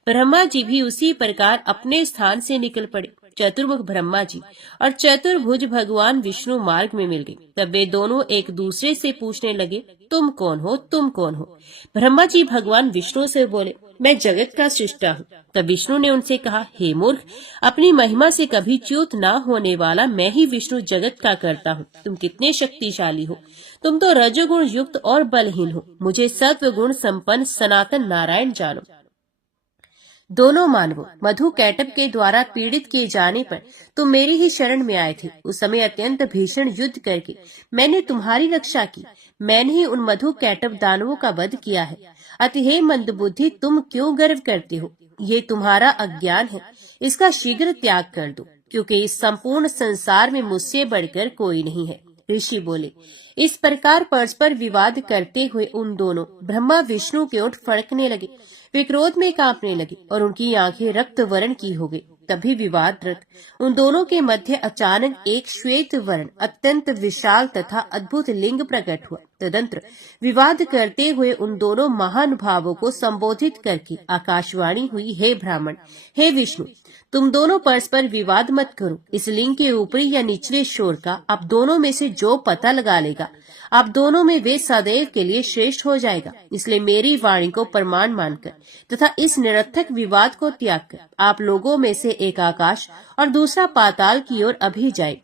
ब्रह्मा जी भी उसी प्रकार अपने स्थान से निकल पड़े। चतुर्मुख ब्रह्मा जी और चतुर्भुज भगवान विष्णु मार्ग में मिल गए। तब वे दोनों एक दूसरे से पूछने लगे, तुम कौन हो, तुम कौन हो? ब्रह्मा जी भगवान विष्णु से बोले, मैं जगत का सृष्टा हूँ। तब विष्णु ने उनसे कहा, हे मूर्ख, अपनी महिमा से कभी च्युत न होने वाला मैं ही विष्णु जगत का करता हूँ। तुम कितने शक्तिशाली हो! तुम तो रजोगुण युक्त और बलहीन हो। मुझे सत्व गुण संपन्न सनातन नारायण जानो। दोनों मानवों मधु कैटभ के द्वारा पीड़ित किए जाने पर तुम मेरी ही शरण में आए थे। उस समय अत्यंत भीषण युद्ध करके मैंने तुम्हारी रक्षा की। मैंने ही उन मधु कैटभ दानवों का वध किया है। अतः हे मंदबुद्धि, तुम क्यों गर्व करते हो? ये तुम्हारा अज्ञान है, इसका शीघ्र त्याग कर दो, क्योंकि इस संपूर्ण संसार में मुझसे बढ़कर कोई नहीं है। ऋषि बोले, इस प्रकार परस्पर विवाद करते हुए उन दोनों ब्रह्मा विष्णु के ओठ फड़कने लगे। वे क्रोध में कांपने लगे और उनकी आंखें रक्त वर्ण की हो गई। तभी विवादरत उन दोनों के मध्य अचानक एक श्वेत वर्ण अत्यंत विशाल तथा अद्भुत लिंग प्रकट हुआ। तदंतर विवाद करते हुए उन दोनों महानुभावों को संबोधित करके आकाशवाणी हुई, हे ब्राह्मण, हे विष्णु, तुम दोनों परस्पर विवाद मत करो। इस लिंग के ऊपरी या निचले शोर का आप दोनों में से जो पता लगा लेगा, आप दोनों में वे सदैव के लिए श्रेष्ठ हो जाएगा। इसलिए मेरी वाणी को प्रमाण मानकर तथा इस निरर्थक विवाद को त्याग कर आप लोगों में से एक आकाश और दूसरा पाताल की ओर अभी जाए।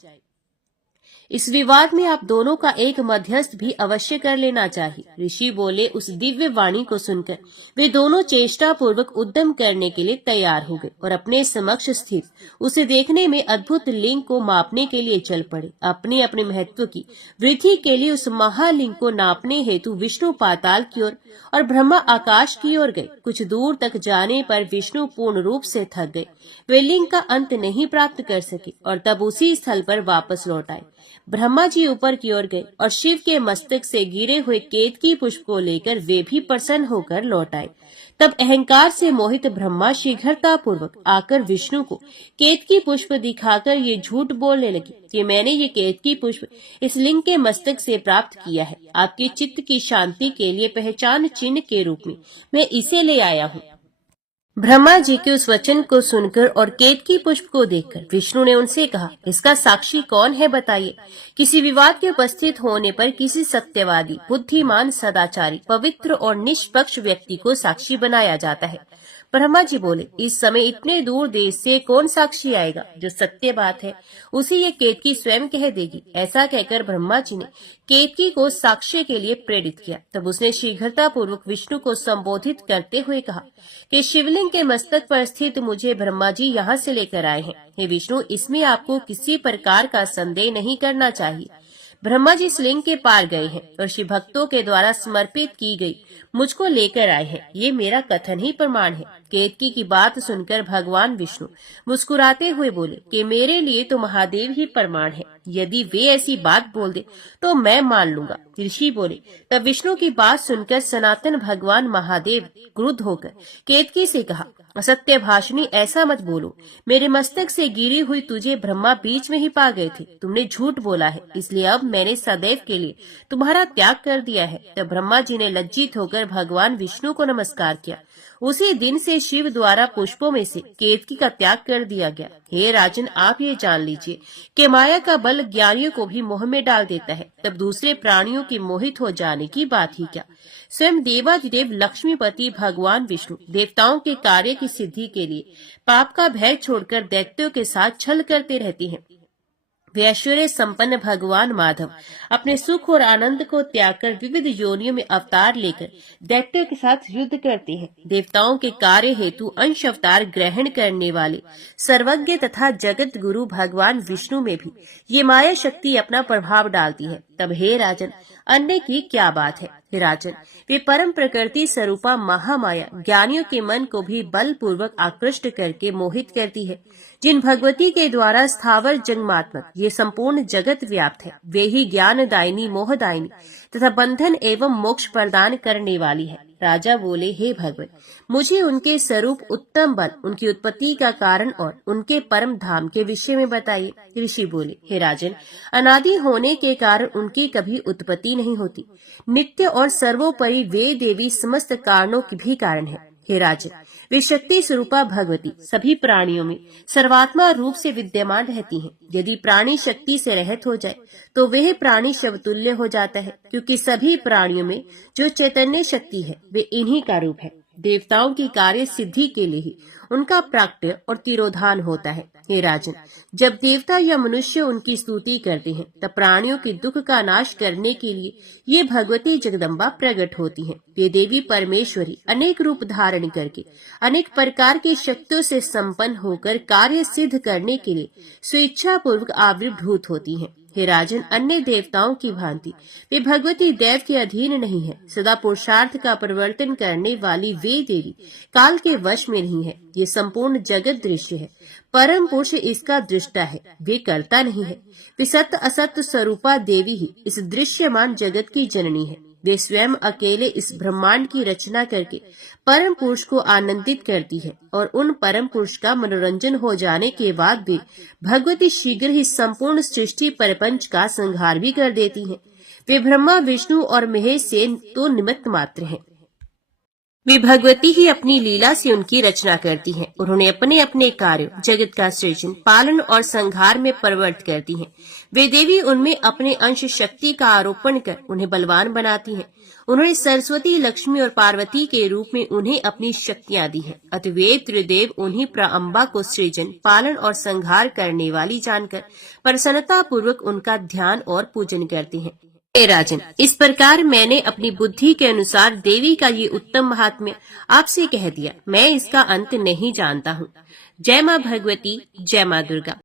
इस विवाद में आप दोनों का एक मध्यस्थ भी अवश्य कर लेना चाहिए। ऋषि बोले, उस दिव्य वाणी को सुनकर वे दोनों चेष्टा पूर्वक उद्यम करने के लिए तैयार हो गए और अपने समक्ष स्थित उसे देखने में अद्भुत लिंग को मापने के लिए चल पड़े। अपने अपने महत्व की वृद्धि के लिए उस महालिंग को नापने हेतु विष्णु पाताल की ओर और ब्रह्मा आकाश की ओर गए। कुछ दूर तक जाने पर विष्णु पूर्ण रूप से थक गए। वे लिंग का अंत नहीं प्राप्त कर सके और तब उसी स्थल पर वापस लौट आए। ब्रह्मा जी ऊपर की ओर गए और शिव के मस्तक से गिरे हुए केतकी पुष्प को लेकर वे भी प्रसन्न होकर लौट आए। तब अहंकार से मोहित ब्रह्मा शीघ्रता पूर्वक आकर विष्णु को केतकी पुष्प दिखाकर ये झूठ बोलने लगे कि मैंने ये केतकी पुष्प इस लिंग के मस्तक से प्राप्त किया है। आपके चित्त की शांति के लिए पहचान चिन्ह के रूप में मैं इसे ले आया हूँ। ब्रह्मा जी के उस वचन को सुनकर और केतकी पुष्प को देखकर विष्णु ने उनसे कहा, इसका साक्षी कौन है बताइए। किसी विवाद के उपस्थित होने पर किसी सत्यवादी, बुद्धिमान, सदाचारी, पवित्र और निष्पक्ष व्यक्ति को साक्षी बनाया जाता है। ब्रह्मा जी बोले, इस समय इतने दूर देश से कौन साक्षी आएगा? जो सत्य बात है उसे ये केतकी स्वयं कह देगी। ऐसा कहकर ब्रह्मा जी ने केतकी को साक्ष्य के लिए प्रेरित किया। तब उसने शीघ्रता पूर्वक विष्णु को संबोधित करते हुए कहा कि शिवलिंग के मस्तक पर स्थित मुझे ब्रह्मा जी यहाँ से लेकर आए हैं। हे विष्णु, इसमें आपको किसी प्रकार का संदेह नहीं करना चाहिए। ब्रह्मा जी इस लिंग के पार गए हैं और शिव भक्तों के द्वारा समर्पित की गई मुझको लेकर आए हैं। ये मेरा कथन ही प्रमाण है। केतकी की बात सुनकर भगवान विष्णु मुस्कुराते हुए बोले कि मेरे लिए तो महादेव ही प्रमाण है। यदि वे ऐसी बात बोल दे तो मैं मान लूंगा। ऋषि बोले, तब विष्णु की बात सुनकर सनातन भगवान महादेव क्रुद्ध होकर केतकी से कहा, असत्य भाषणी, ऐसा मत बोलो। मेरे मस्तक से गिरी हुई तुझे ब्रह्मा बीच में ही पा गए थे। तुमने झूठ बोला है, इसलिए अब मैंने सदैव के लिए तुम्हारा त्याग कर दिया है। तब ब्रह्मा जी ने लज्जित होकर भगवान विष्णु को नमस्कार किया। उसी दिन से शिव द्वारा पुष्पों में से केतकी का त्याग कर दिया गया। हे राजन, आप ये जान लीजिए कि माया का बल ज्ञानियों को भी मोह में डाल देता है। तब दूसरे प्राणियों के मोहित हो जाने की बात ही क्या। स्वयं देवाधिदेव लक्ष्मीपति भगवान विष्णु देवताओं के कार्य की सिद्धि के लिए पाप का भय छोड़कर दैत्यों के साथ छल करते रहते हैं। वे ऐश्वर्य संपन्न भगवान माधव अपने सुख और आनंद को त्याग कर विविध योनियों में अवतार लेकर दैत्यों के साथ युद्ध करते हैं। देवताओं के कार्य हेतु अंश अवतार ग्रहण करने वाले सर्वज्ञ तथा जगत गुरु भगवान विष्णु में भी ये माया शक्ति अपना प्रभाव डालती है। तब हे राजन, अन्य की क्या बात है। हे राजन, वे परम प्रकृति स्वरूपा महामाया ज्ञानियों के मन को भी बलपूर्वक आकृष्ट करके मोहित करती है। जिन भगवती के द्वारा स्थावर जंगमात्मक ये संपूर्ण जगत व्याप्त है, वे ही ज्ञानदायिनी, मोहदायिनी तथा बंधन एवं मोक्ष प्रदान करने वाली है। राजा बोले, हे भगवान, मुझे उनके स्वरूप, उत्तम बल, उनकी उत्पत्ति का कारण और उनके परम धाम के विषय में बताइए। ऋषि बोले, हे राजन, अनादि होने के कारण उनकी कभी उत्पत्ति नहीं होती। नित्य और सर्वोपरि वे देवी समस्त कारणों की भी कारण है। हे राजन, वे शक्ति स्वरूपा भगवती सभी प्राणियों में सर्वात्मा रूप से विद्यमान रहती हैं। यदि प्राणी शक्ति से रहित हो जाए तो वह प्राणी शवतुल्य हो जाता है, क्योंकि सभी प्राणियों में जो चैतन्य शक्ति है वे इन्हीं का रूप है। देवताओं की कार्य सिद्धि के लिए ही उनका प्राक्ट्य और तिरोधान होता है। हे राजन, जब देवता या मनुष्य उनकी स्तुति करते हैं तब प्राणियों के दुख का नाश करने के लिए ये भगवती जगदम्बा प्रकट होती हैं। ये देवी परमेश्वरी अनेक रूप धारण करके अनेक प्रकार की शक्तियों से संपन्न होकर कार्य सिद्ध करने के लिए स्वेच्छा पूर्वक आविर्भूत होती हैं। हे राजन, अन्य देवताओं की भांति वे भगवती देव के अधीन नहीं है। सदा पुरुषार्थ का परिवर्तन करने वाली वे देवी काल के वश में नहीं है। ये संपूर्ण जगत दृश्य है, परम पुरुष इसका दृष्टा है, वे करता नहीं है। वे सत्य असत्य स्वरूपा देवी ही इस दृश्यमान जगत की जननी है। वे स्वयं अकेले इस ब्रह्मांड की रचना करके परम पुरुष को आनंदित करती है और उन परम पुरुष का मनोरंजन हो जाने के बाद भी भगवती शीघ्र ही संपूर्ण सृष्टि प्रपंच का संहार भी कर देती हैं। वे ब्रह्मा, विष्णु और महेश से तो निमित्त मात्र हैं। वे भगवती ही अपनी लीला से उनकी रचना करती हैं। उन्होंने अपने अपने कार्य जगत का सृजन, पालन और संहार में परिवर्तित करती हैं। वे देवी उनमें अपने अंश शक्ति का आरोपण कर उन्हें बलवान बनाती हैं। उन्होंने सरस्वती, लक्ष्मी और पार्वती के रूप में उन्हें अपनी शक्तियां दी हैं। अतः त्रिदेव उन्हीं प्राअंबा को सृजन, पालन और संहार करने वाली जानकर प्रसन्नता पूर्वक उनका ध्यान और पूजन करते हैं। हे राजन, इस प्रकार मैंने अपनी बुद्धि के अनुसार देवी का ये उत्तम महात्म्य आपसे कह दिया। मैं इसका अंत नहीं जानता हूँ। जय माँ भगवती, जय माँ दुर्गा।